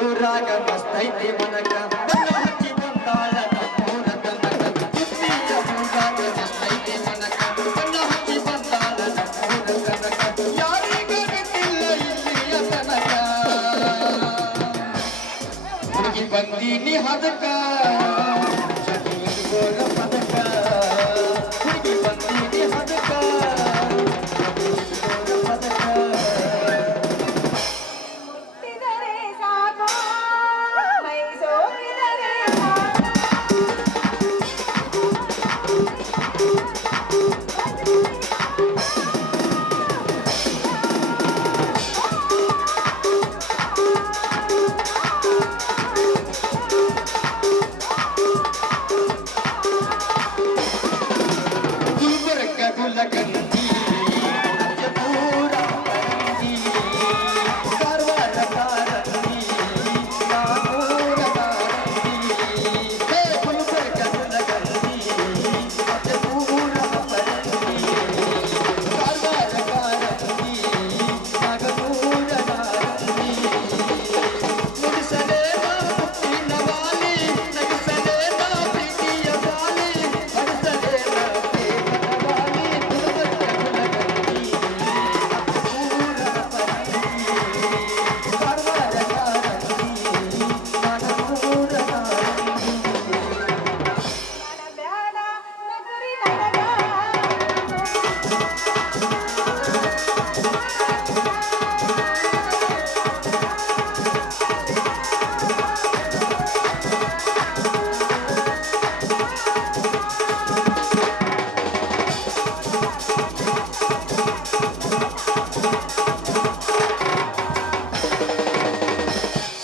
ಊರಾಗ ಮಸ್ತೈತಿ ಮನಕ ಹಚ್ಚಿ ಬಂದಾಳ ನಮ್ಮೂರ ತನಕ ಕುತ್ತಿಯ ಊರಾಗ ಮಸ್ತೈತಿ ಮನಕ ಹಚ್ಚಿ ಬಂದಾಳ ನಮ್ಮೂರ ತನಕ ಯಾರಿಗೂ ಗೊತ್ತಿಲ್ಲ ಇಲ್ಲಿಯ ತನಕ ಹುಡುಗಿ ಬಂದೀನಿ ಹದಕ ಗೋರ ಪದಕ ಹುಡುಗಿ ಬಂದೀನಿ ಹದಕ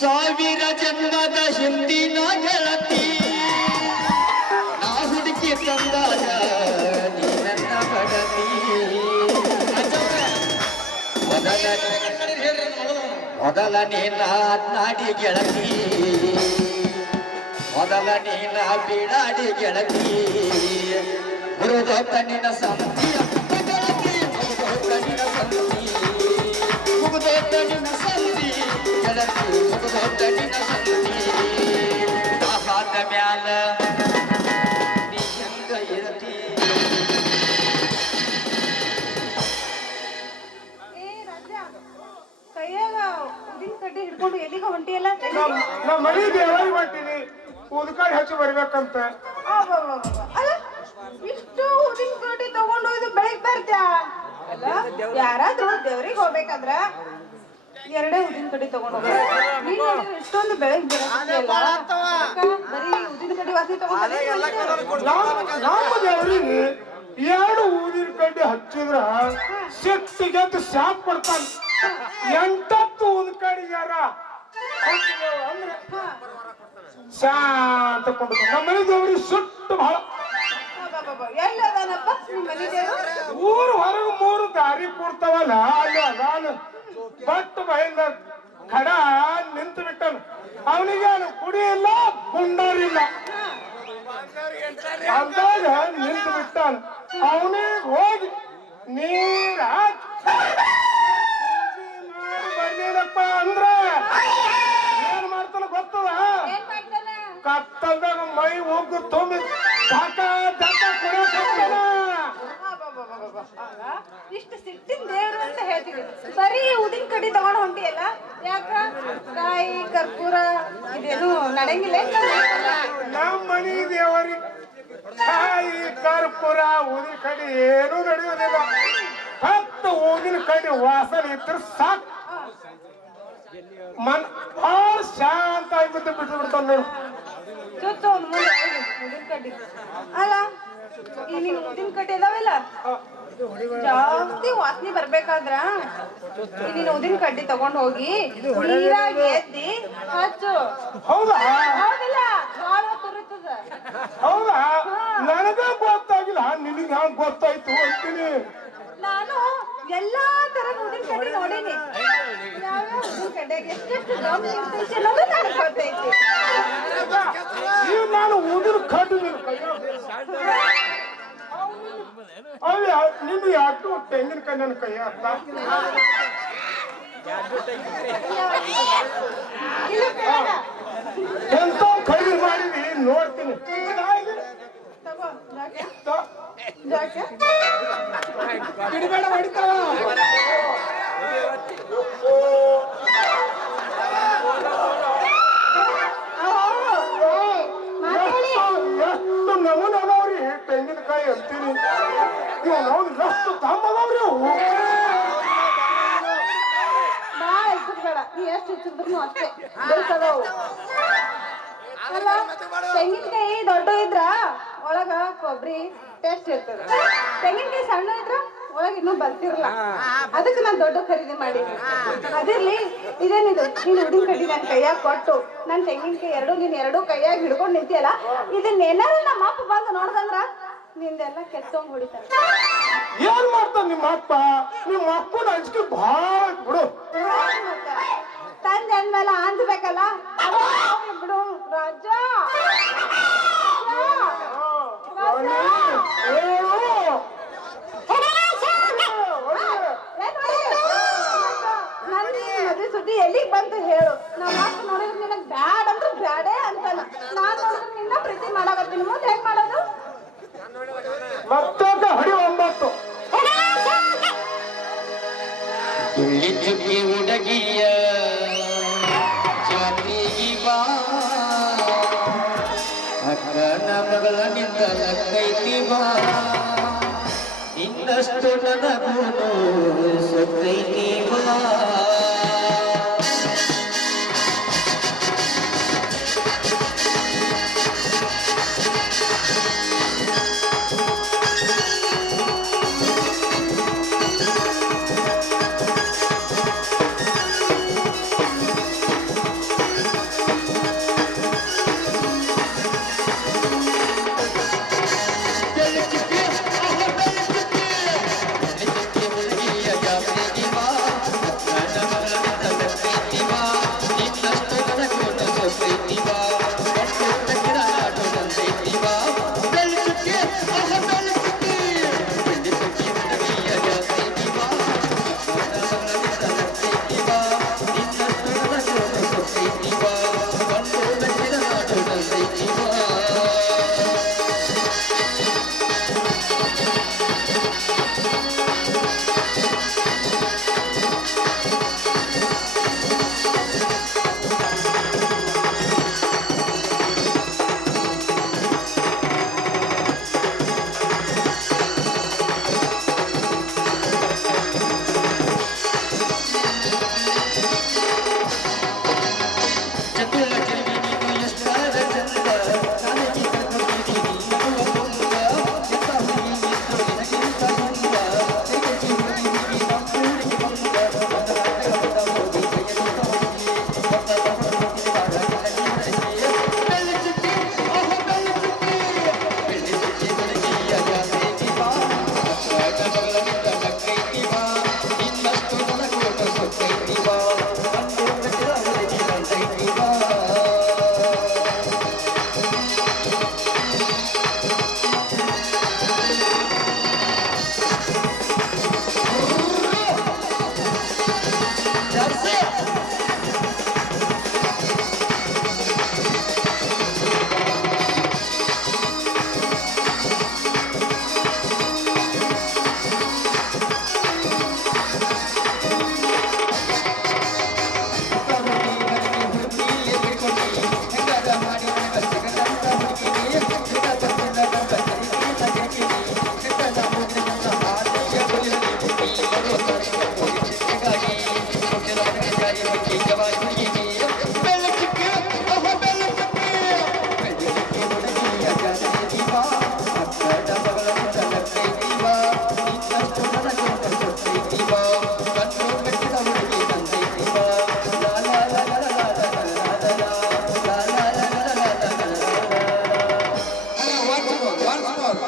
ಸಾವಿರ ಜನ್ಮದ ಹಿಂದಿನ ಗೆಳತಿ ನಾ ಹುಡುಕಿ ತಂದಾಗ ನೀ ನನ್ನ ಬಡತಿ ಮೊದಲ ನೀನ ನಾಡಿ ಗೆಳತಿ ಮೊದಲ ನೀನ ಬೀಡಾಡಿ ಗೆಳತಿ ಮುರುದೊತ್ತ ನಿನ್ನ ಸಂತಿ ಗೆಳತಿ ಮುರುದೊತ್ತ ನಿನ್ನ ಸಂತಿ ಮುಗುದೊತ್ತ ನಿನ್ನ ಸಂತಿ ಗೆಳತಿ ಮುಗುದೊತ್ತ ನಿನ್ನ ಸಂತಿ ಆಹಾದ ಮ್ಯಾಲ ನೀ ಹೆಂಗ ಇರತಿ ಕೈಯಾಗ ಉದಿನ ಕಡ್ಡಿ ಹಿಡ್ಕೊಂಡು ಎಲ್ಲಿಗ ಹೊಂಟಿಯಲ್ಲ ನಮ್ಮ ಮನೆ ದೇವರಿಗೆ ಹೊಂಟೀನಿ ಉದ್ಕಾಡಿ ಹಚ್ಚಿ ಬರ್ಬೇಕಂತ ಅಲ್ಲ ಇಷ್ಟು ಉದಿನ ಕಡ್ಡಿ ತಗೊಂಡು ಇದು ಬೆಳಿಗ್ಗೆ ಬರ್ತ್ಯಾ ಅಲ್ಲ ಯಾರಾದ್ರೂ ದೇವ್ರಿಗೆ ಹೋಗ್ಬೇಕಂದ್ರ ಎರಡೇ ಉದಿನ ಕಡ್ಡಿ ತಗೊಂಡು ಹೋಗ್ಬೇಕು ಇಷ್ಟೊಂದು ಬೆಳಿಗ್ಗೆ ಬರೀ ಉದಿನ ಕಡ್ಡಿ ವಾಸನೆ ನಮ್ಮ ದೇವರಿಗೆ ಎರಡು ಊದಿನ ಕಡ್ಡಿ ಹಚ್ಚಿದ್ರ ಸಿಟ್ಟಿಗೆದ್ದು ಶಾಪ್ ಕೊಡ್ತಾನ ಎಂಟತ್ತು ಉದ್ಕಾಡಿಗ್ಯಾರ ಅಂದ್ರೆ ಶಾಂತ ಕೊಂಡು ನಮ್ಮ ಮನೆ ದೇವರಿಗೆ ಸುಟ್ಟು ಬಹಳ ಎಲ್ಲದನಪ್ಪ ನಿಮ್ಮ ಮನೆ ದೇವರು ಊರು ಹೊರಗೆ ಮೂರು ದಾರಿ ಕೊಡ್ತಾವಲ್ಲ ಅಲ್ಲಿ ಅದಾನ ಬಟ್ ಬಯಲ ಖಡ ನಿಂತು ಬಿಟ್ಟನು ಅವನಿಗೆ ಕುಡಿ ಇಲ್ಲ ಗುಂಡಾರಿಲ್ಲ ಅಂದಾಗ ನಿಂತು ಬಿಟ್ಟಾನ ಅವನಿಗೆ ಹೋಗಿ ನೀರ ಬರ್ಲಿಲ್ಲಪ್ಪ ಅಂದ್ರ ಏನ್ ಮಾಡ್ತಾನ ಗೊತ್ತದ ಕತ್ತಲ್ದಾಗ ಮೈ ಹೋಗು ತುಂಬಿ ದಾಕ ದಾಕ ಕುಡಿಯೋಣ ಇಷ್ಟು ಸಿಟ್ಟಿನ ದೇವ್ರು ಅಂತ ಹೇಳ್ತೀವಿ ಬರೀ ಉದಿನ ಕಡ್ಡಿ ತಗೊಂಡು ಹೊಂಟಿಯಲ್ಲ ಯಾಕ ಕಾಯಿ ಕರ್ಪೂರ ಇದೇನು ನಡೆಯಂಗಿಲ್ಲ ನಮ್ಮ ಮನಿ ದೇವರಿಗೆ ಕಾಯಿ ಕರ್ಪೂರ ಊದಿನ ಕಡ್ಡಿ ಏನೂ ನಡೆಯುವುದಿಲ್ಲ ಹತ್ತು ಊದಿನ ಕಡ್ಡಿ ವಾಸನೆ ಇದ್ರೆ ಸಾಕು ಮನ್ ಭಾಳ ಶಾಂತ ಆಗಿಬಿಟ್ಟು ಬಿಟ್ಟು ಬಿಡ್ತಾನ ನೋಡು ಚುಚ್ಚು ಮುಂದೆ ಉದಿನ ಕಡ್ಡಿ ಅಲ್ಲ ಈ ನಿನ್ ಉದಿನ ಕಡ್ಡಿ ಅದಾವಲ್ಲ ಜಾಸ್ತಿ ವಾಸನೆ ಬರ್ಬೇಕಾದ್ರ ನೀನ್ ಉದಿನ ಕಡ್ಡಿ ತಗೊಂಡ್ ಹೋಗಿ ನೀರಾಗಿ ಎದ್ದಿ ಹಚ್ಚು ಹೌದಾ ಹೌದಿಲ್ಲ ಬಾಳ ತುರಿತದ ಹೌದಾ ನನಗ ಗೊತ್ತಾಗಿಲ್ಲ ನಿನಗೆ ಹಂಗ ಗೊತ್ತಾಯ್ತು ಅಂತೀನಿ ನಾನು ಎಲ್ಲಾ ತರ ಉದಿನ ಕಡ್ಡಿ ನೋಡೀನಿ ಯಾವ್ಯಾವ ಉದಿನ ಕಡ್ಡಿಯಾಗ ಎಷ್ಟೆಷ್ಟು ದ್ರವ್ಯ ಇರ್ತೈತಿ ಅನ್ನೋದು ನನಗೆ ಗೊತ್ತೈತಿ ನಾನು ಊದಿನ ಕಡ್ಡಿ ನಿನ್ನ ಯಾಕೆ ತೆಂಗಿನಕಾಯಿ ನನ್ನ ಕೈ ಹಾಕ್ತ ಇದು ಬೇಡ. ಎಂತ ಖರೀದಿ ಮಾಡಿದಿ ನೋಡ್ತೀನಿ ತಗೋ, ಜಾಕೆ. ಕಿಡಿಬೇಡ ಹೊಡಿತಾವ ಎಷ್ಟು ನಮೂನೆ ಅದಾವ್ರಿ ತೆಂಗಿನಕಾಯಿ ಅಂತೀನಿ ನಾವು ಎಷ್ಟು ತಾಂಬದವ್ರಿ ಅವು ಭಾಳ ಹೆಚ್ಚಿರ್ಬೇಡ, ನೀ ಎಷ್ಟು ಹೆಚ್ಚಿದ್ರು ಅಷ್ಟೇ ಬೆಳ್ಸದವು. ಅಲ್ಲ, ತೆಂಗಿನಕಾಯಿ ದೊಡ್ಡ ಇದ್ರ ಒಳಗ ಕೊಬ್ಬರಿ ಟೇಸ್ಟ್ ಇರ್ತದ, ತೆಂಗಿನಕಾಯಿ ಸಣ್ಣ ಇದ್ರ ಒಳಗೆ ಇನ್ನೂ ಬರ್ತಿರಲ್ಲ. ಅದಕ್ಕೆ ನಾನು ದೊಡ್ಡ ಖರೀದಿ ಮಾಡಿದ್ವಿ. ಅದಿರ್ಲಿ, ಇದೇನಿದು ನೀನು ಉದಿನ ಕಡ್ಡಿ ನನ್ನ ಕೈಯಾಗ ಕೊಟ್ಟು ನನ್ನ ತೆಂಗಿನಕಾಯಿ ನೀನ್ ಎರಡೂ ಕೈಯಾಗ ಹಿಡ್ಕೊಂಡು ನಿಂತಿಯಲ್ಲ, ಇದನ್ನೇನಾರು ನಮ್ಮ ಅಪ್ಪ ಬಂದು ನೋಡ್ದಂದ್ರ ನಿಂದೆಲ್ಲ ಕೆತ್ತೋಂಗ್ ಹೊಡಿತಾನೆ. ಏನ್ ಮಾಡ್ತಾನ ನಿಮ್ಮ ಅಪ್ಪನ ಅಂಜಿಕೆ ಭಾಳ ಬಿಡು. ತಂದೆ ಅಂದ್ಮೇಲೆ ಅಂದ್ಬೇಕಲ್ಲ, ಬಿಡು ರಾಜ. ಮದುವೆ ಸುದ್ದಿ ಎಲ್ಲಿಗೆ ಬಂತು ಹೇಳು. ನಮ್ಮ ಅಪ್ಪ ನೋಡಿದ್ರೆ ನಿನಗ್ ಬ್ಯಾಡ್ ಅಂದ್ರೆ ಬ್ಯಾಡೇ ಅಂತಾನ. ನಾನ್ ನೋಡಿದ್ರೆ ನಿನ್ನ ಪ್ರೀತಿ ಮಾಡಾಕತ್ತೀನಿ. ಮುಂದೆ ಹೆಂಗ್ ಮಾಡೋದು? ಮತ್ತೆ ಹಡಿ 9 ತುಳ್ಳಿ ಚುಕ್ಕಿ ಹುಡುಗಿಯ ಜಾತಿಗೆ ಬಾ ಅಕ್ಕನ ಮಗಳ ನಿಂದ ಲಕ್ಕೈತಿ ಬಾ ಇನ್ನಷ್ಟು ನನಗೂ